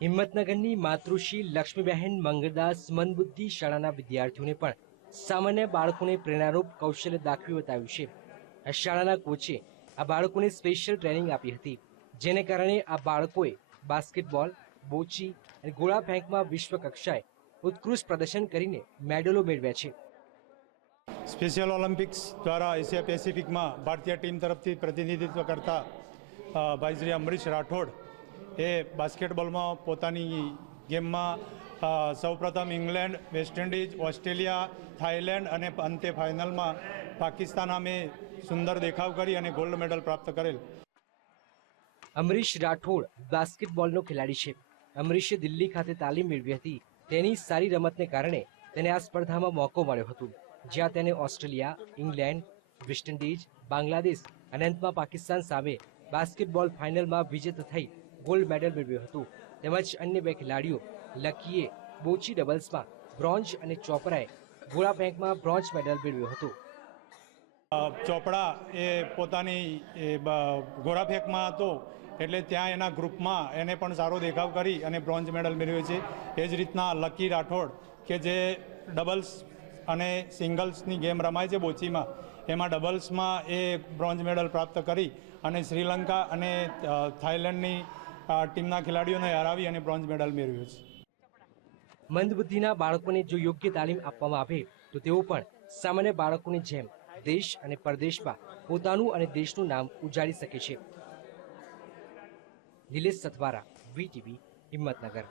હિંમતનગરની માતૃશ્રી લક્ષ્મીબહેન મંગળદાસ મનબુદ્ધિ શાળાના વિદ્યાર્થીઓને પણ સામાન્ય બાળકોને પ્રેરણારૂપ કૌશલ્ય દાખવી બતાવ્યું છે. શાળાના કોચે આ બાળકોને સ્પેશિયલ ટ્રેનિંગ આપી હતી જેને કારણે આ બાળકોએ બાસ્કેટબોલ બોચી અને ગોળા ફેંકમાં વિશ્વ કક્ષાએ ઉત્કૃષ્ટ પ્રદર્શન કરીને મેડલો મેળવ્યા છે. સ્પેશિયલ ઓલિમ્પિક્સ દ્વારા એશિયા પેસિફિકમાં ભારતીય ટીમ તરફથી પ્રતિનિધિત્વ કરતા અ, ભાઈ શ્રી અમરીશ રાઠોડ એ બાસ્કેટબોલમાં પોતાની ગેમમાં સૌપ્રથમ England, West Indies, Australia, Thailand અને અંતે ફાઇનલમાં પાકિસ્તાન સામે સુંદર દેખાવ કરી અને ગોલ્ડ મેડલ પ્રાપ્ત કરેલ. અમરીશ રાઠોડ બાસ્કેટબોલનો ખેલાડી છે. અમરીશે દિલ્હી ખાતે તાલીમ મેળવી હતી. તેની સારી રમતને કારણે તેને આ સ્પર્ધામાં મોકો મળ્યો હતો. જ્યાં તેને Australia, England, West Indies, Bangladesh અને અંતમાં પાકિસ્તાન સામે બાસ્કેટબોલ ફાઇનલમાં વિજેતા થઈ ગોલ્ડ મેડલ મેળવ્યું હતું. તેમજ અન્ય બે ખેલાડીઓ, લકીએ, બોચી ડબલ્સમાં બ્રોન્ઝ અને ચોપરાએ ગોળા ફેંકમાં બ્રોન્ઝ મેડલ મેળવ્યું હતું. ચોપડા એ પોતાની ગોળા ફેંકમાં હતો એટલે ત્યાં એના ગ્રુપમાં એને પણ સારો દેખાવ કરી અને બ્રોન્ઝ મેડલ મેળવ્યો છે. એ જ રીતના લકી રાઠોડ કે જે ડબલ્સ અને સિંગલ્સની ગેમ રમાય છે બોચીમાં, એમાં ડબલ્સમાં એ બ્રોન્ઝ મેડલ પ્રાપ્ત કરી અને શ્રીલંકા અને થાઇલેન્ડની ટીમના ખેલાડીઓને હરાવી અને બ્રોન્ઝ મેડલ મેળવ્યો છે. મંદબુદ્ધિના બાળકોને જો યોગ્ય તાલીમ આપવામાં આવે, તો તેઓ પણ સામાન્ય બાળકોની જેમ દેશ અને પરદેશમાં પોતાનું અને દેશનું નામ ઉજાડી શકે છે. Nilesh Sathvara, V T V, Himmatnagar.